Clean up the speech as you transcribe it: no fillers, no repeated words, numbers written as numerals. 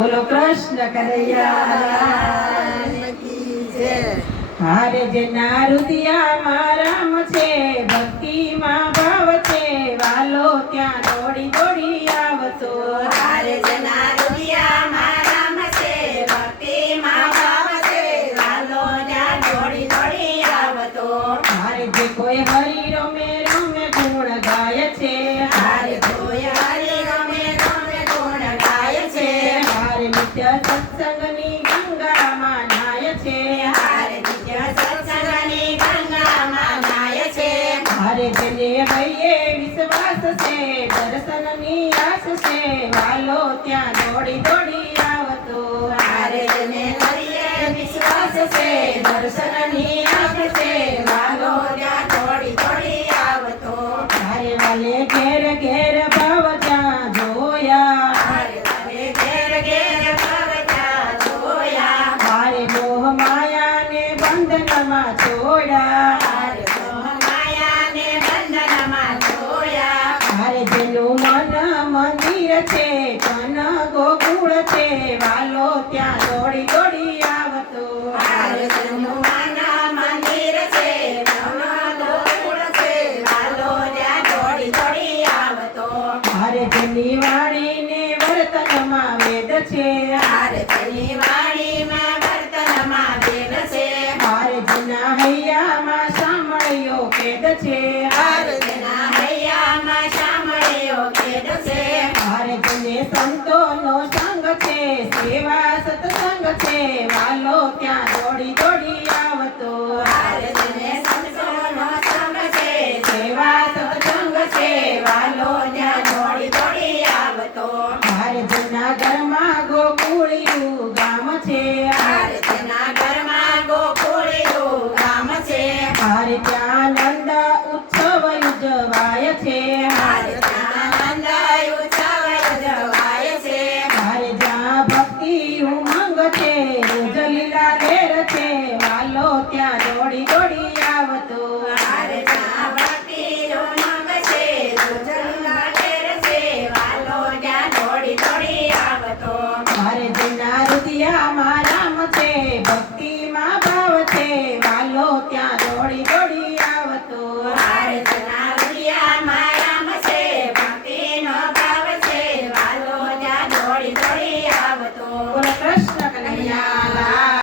બોલો કૃષ્ણ કનૈયા કી જય। હારે જેના રુદિયામાં રામ છે, ભક્તિમાં ભાવ છે, વાલો ત્યાં દોડી દોડી આવતો। હારે જેના રુદિયામાં રામ છે, ભક્તિમાં ભાવ છે, વાલો ત્યાં દોડી દોડી આવતો। હારે જે કોઈ હરિ રમે રમે ગુણ ગાય છે, હારે કોઈ હરિ રમે રમે ગુણ ગાય છે, હારે નિત્ય સત્સંગની ગંગામાં નાય છે, હારે નિત્ય સત્સંગની ગંગામાં નાય છે। હારે જેને ભઈએ વિશ્વાસ છે, દર્શનની આશ છે, વાલો ત્યાં દોડી દોડી આવતો। હારે જેને હરિએ વિશ્વાસ છે, દર્શનની આંખ છે, વાલો ત્યાં દોડી દોડી આવતો। હારે વાલે ઘેર ઘેર ભાવ ત્યાં જોયા, હારે વાલે ઘેર ઘેર ભાવ ત્યાં જોયા, હારે મોહ માયાને બંધનમાં છોડ્યા, હારે મોહ માયાને બંધનમાં જોયા। હારે જેનું મન મંદિર છે, તન ગોકુળ છે, વાલો ત્યાં દોડી દોડી આવતો। હારે જેનું મન મંદિર છે, તન ગોકુળ છે, વાલો ત્યાં દોડી દોડી આવતો। હારે જેની વાણીને વર્તનમાં વેદ છે, હારે તેની વાણીમાં વર્તનમાં વેદ છે, હારે જેના હૈયામાં સાંભળ્યો ખેદ છે, હારે તેના હૈયામાં સાંભળ્યો ખેદ છે, હારે જેને સંતોનો સંગ છે, સેવા સત્સંગ છે, વાલો ત્યાં દોડી દોડી આવતો। હારે તેને સંતોનો સંગ છે, સેવા સત્સંગ છે, વાલો ત્યાં દોડી દોડી આવતો। હારે જેના ઘરમાં ગોકુળી